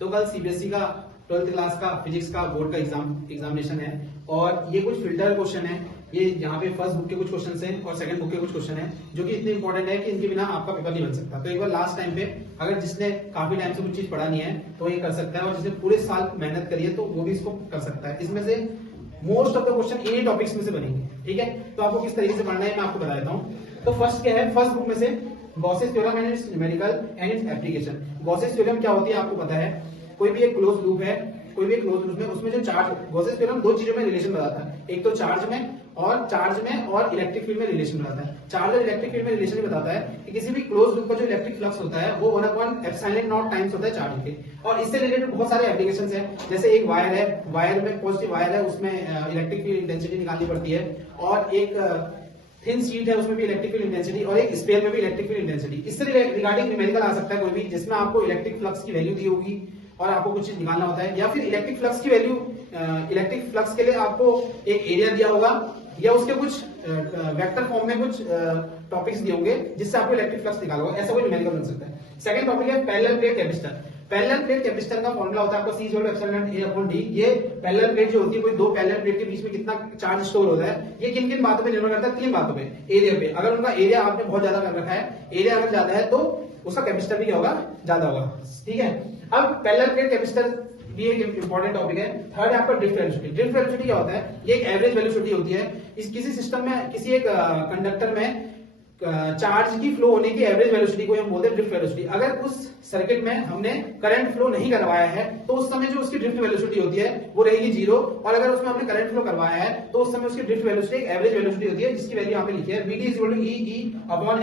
तो कल सीबीएसई का 12th क्लास का फिजिक्स का बोर्ड का एग्जामिनेशन है और ये कुछ फिल्टर क्वेश्चन है। ये यहाँ पे फर्स्ट बुक के कुछ क्वेश्चन हैं और सेकंड बुक के कुछ क्वेश्चन हैं जो कि इतने इंपॉर्टेंट है कि इनके बिना आपका पेपर नहीं बन सकता। तो एक बार लास्ट टाइम पे अगर जिसने काफी टाइम से कुछ चीज पढ़ा नहीं है तो ये कर सकता है और जिसने पूरे साल मेहनत करी है तो वो भी इसको कर सकता है। इसमें से मोस्ट ऑफ द क्वेश्चन इन्हीं टॉपिक्स में से बनेंगे, ठीक है। तो आपको किस तरीके से पढ़ना है मैं आपको बता देता हूँ। तो फर्स्ट क्या है, फर्स्ट बुक में से Gauss's theorem and it's numerical and its application. Gauss's theorem क्या होती है आपको पता है, कोई भी एक क्लोज लूप है, कोई भी एक क्लोज लूप में उसमें जो चार्ज, गॉसेस थ्योरम दो चीजों में रिलेशन बताता है, एक तो चार्ज में और इलेक्ट्रिक फील्ड में रिलेशन बताता है। चार्ज और इलेक्ट्रिक फील्ड में रिलेशन बताता है कि किसी भी क्लोज लूप का जो इलेक्ट्रिक फ्लक्स होता है वो 1/ε0 टाइम्स होता है चार्ज के। और इससे रिलेटेड बहुत सारे एप्लीकेशंस हैं, जैसे एक वायर है, वायर में पॉजिटिव वायर है, उसमें इलेक्ट्रिक फील्ड इंटेंसिटी निकालनी पड़ती है, और एक थिन शीट है उसमें भी इलेक्ट्रिक फील्ड इंटेंसिटी, और एक स्पेयर में भी इलेक्ट्रिक फील्ड इंटेंसिटी। इससे रिगार्डिंग न्यूमेरिकल आ सकता है कोई भी, जिसमें आपको इलेक्ट्रिक फ्लक्स की वैल्यू दी होगी और आपको कुछ चीज निकालना होता है, या फिर इलेक्ट्रिक फ्लक्स की वैल्यू, इलेक्ट्रिक फ्लक्स के लिए आपको एक एरिया दिया होगा या उसके कुछ वेक्टर फॉर्म में कुछ टॉपिक्स दिए होंगे जिससे आपको इलेक्ट्रिक फ्लक्स निकालना होगा। ऐसा कोई न्यूमेरिकल बन सकता है। सेकंड टॉपिक है parallel plate capacitor. Parallel plate capacitor का फॉर्मूला होता है आपका C/E/A/d। ये पैरेलल प्लेट जो होती है, कोई दो पैरेलल प्लेट के बीच में कितना चार्ज स्टोर होता है, ये किन किन बातों पे निर्भर करता है, तीन बातों पे। एरिया पे, अगर उनका एरिया आपने बहुत ज्यादा कर रखा है, एरिया अगर ज्यादा है तो उसका कैपेसिटर भी क्या होगा, ज्यादा होगा, ठीक है। अब पैरेलल प्लेट कैपेसिटर भी एक इंपॉर्टेंट टॉपिक है। थर्ड है आपका ड्रिफ्ट वेलोसिटी। ड्रिफ्ट वेलोसिटी क्या होता है, ये एक एवरेज वेलोसिटी होती है। इस किसी सिस्टम में, किसी एक कंडक्टर में चार्ज की फ्लो होने की एवरेज वेलोसिटी को हम बोलते हैं ड्रिफ्ट वेलोसिटी। अगर उस सर्किट में हमने करंट फ्लो नहीं करवाया है तो उस समय जो उसकी ड्रिफ्ट वेलोसिटी होती है वो रहेगी 0, और अगर उसमें हमने करंट फ्लो करवाया है तो उस समय उसकी ड्रिफ्ट वेलोसिटी एक एवरेज वेलोसिटी होती है, जिसकी वैल्यू यहाँ पे लिखी है Vd =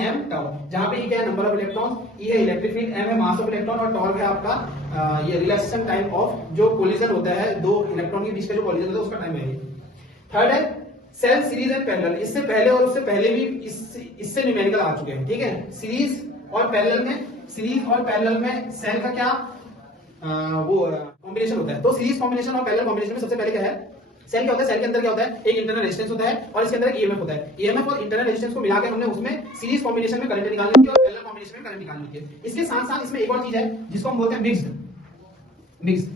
E/m tau, जहां पे E क्या है, नंबर ऑफ इलेक्ट्रॉन, E है इलेक्ट्रिक फील्ड, m है मास ऑफ इलेक्ट्रॉन, और टॉर्क है आपका ये रिलैक्सेशन टाइम ऑफ जो कोलिजन होता है, दो इलेक्ट्रॉन के बीच का जो कोलिजन होता है उसका टाइम है। थर्ड है सेल सीरीज एंड पैरेलल। इससे पहले और उससे पहले भी इससे न्यूमेरिकल आ चुके हैं, ठीक है। सीरीज और पैरेलल में, सीरीज और पैरेलल में सेल का क्या वो कॉम्बिनेशन होता है। तो सीरीज कॉम्बिनेशन और पैरेलल कॉम्बिनेशन में सबसे पहले क्या है, सेल क्या होता है, सेल के अंदर क्या होता है, एक इंटरनल रेजिस्टेंस होता है और इसके अंदर एक ईएमएफ होता है। ईएमएफ और इंटरनल रेजिस्टेंस को मिलाकर हमने उसमें सीरीज कॉम्बिनेशन में करंट निकालनी है और पैरेलल कॉम्बिनेशन में करंट निकालनी है। इसके साथ साथ इसमें एक और चीज है जिसको हम बोलते हैं मिक्स्ड।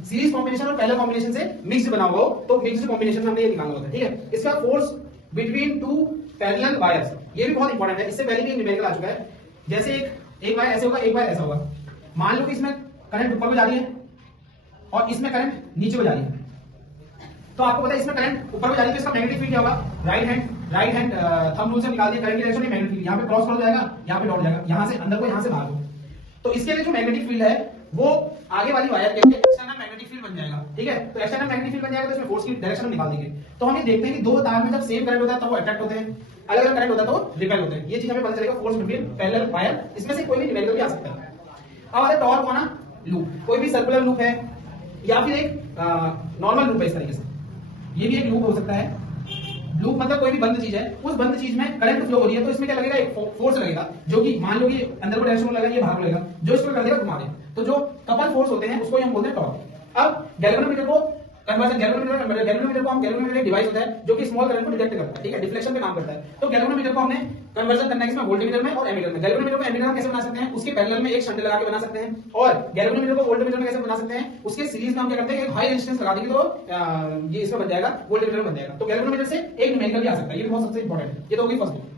सीरीज कॉम्बिनेशन और पैरेलल कॉम्बिनेशन से मिक्स्ड बना हुआ हो तो मिक्स्ड कॉम्बिनेशन में हमने ये निकालना होता है, ठीक है। इसका force between two parallel wires, ये भी बहुत इंपॉर्टेंट है। इससे पहले भी न्यूमेरिकल आ चुका है। जैसे एक वायर ऐसे होगा, एक वायर ऐसा होगा। मान लो कि इसमें करंट ऊपर को जा रही है और इसमें करंट नीचे को जा रही है, तो आपको पता है इसमें करंट ऊपर को जा रही है तो इसका मैग्नेटिक फील्ड क्या होगा, राइट हैंड थंब रूल से निकाल दिया, करंट की डायरेक्शन मैग्नेटिक फील्ड यहाँ पे क्रॉस कर जाएगा, यहाँ पे डॉट जाएगा, यहाँ से अंदर को, यहाँ से बाहर को। तो इसके लिए जो मैग्नेटिक फील्ड है वो आगे वाली वायर के लिए एक्सटर्नल मैग्नेटिक फील्ड बन जाएगा, ठीक है। तो एक्सटर्नल मैग्नेटिक फील्ड बन जाएगा तो इसमें फोर्स की डायरेक्शन हम निकाल देंगे। तो हम ये देखते हैं कि दो तार में जब सेम करंट होता है तो वो अट्रैक्ट होते हैं, अलग अलग करंट होता है तो रिपेल होते हैं। ये चीज हमें पता चलेगा फोर्स बिटवीन पैरेलल वायर। इसमें से कोई भी न्यूमेरिकल भी आ सकता है। अब आता है टॉर्क वाला लूप। कोई भी सर्कुलर लूप है या फिर एक नॉर्मल लूप है, इस तरीके से ये भी एक लूप हो सकता है। लूप मतलब कोई भी बंद चीज है, उस बंद चीज में करंट फ्लो हो रही है तो इसमें क्या लगेगा, एक फोर्स लगेगा जो कि मान लो कि अंदर को डायरेक्शन लगेगा, ये बाहर को लगेगा, जो इसको कर देगा घुमा दे। तो जो कपल फोर्स होते हैं उसको हम बोलते हैं टॉर्क। अब गैल्वेनोमीटर को कन्वर्जन, गैल्वेनोमीटर को हम, गैल्वेनोमीटर एक डिवाइस होता है जो कि स्मॉल करंट को डिटेक्ट करता है, ठीक है, डिफ्लेक्शन पे काम करता है। तो गैल्वेनोमीटर को हमने कन्वर्जन करना है इसमें वोल्टमीटर में और एमीटर में। गैल्वेनोमीटर को एमीटर में कैसे बना सकते हैं, उसके पैरेलल में एक शंट लगा के बना सकते हैं, और गैल्वेनोमीटर को वोल्टमीटर में कैसे बना सकते हैं, उसके सीरीज में हम क्या करते हैं, एक हाई रेजिस्टेंस लगा देंगे तो ये इसमें बन जाएगा, वोल्टमीटर बन जाएगा। तो गैल्वेनोमीटर से एक न्यूमेरिकल भी आ सकता है, ये बहुत सबसे इंपॉर्टेंट है। ये तो होगी फर्स्ट।